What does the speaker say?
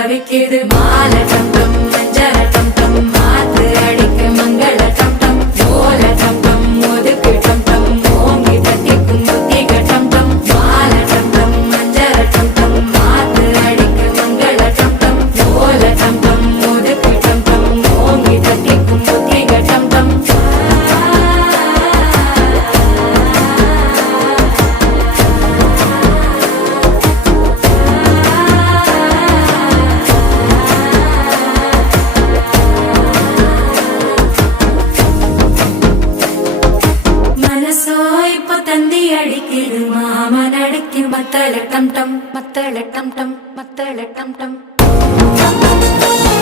தவிக்குது மால டம் டம் மஞ்சள டம் டம் மாத்து அடிக்க மங்கள டம் டம் ஓல டம் டம் ஒதுக்கு டம் டம் ஓங்கி தட்டிக்கும் புத்திக டம் டம் மால டம் டம் மஞ்சள டம் டம் மாத்து அடிக்க மங்கள டம் டம் ஓல டம் டம் ஒதுக்கு டம் டம் ஓங்கி தட்டிக்கும் புத்திக டம் டம் தந்தி அடிக்குது மாமன் அடிக்கு மத்தள டம் டம் மத்தள டம் டம் மத்தள டம் டம்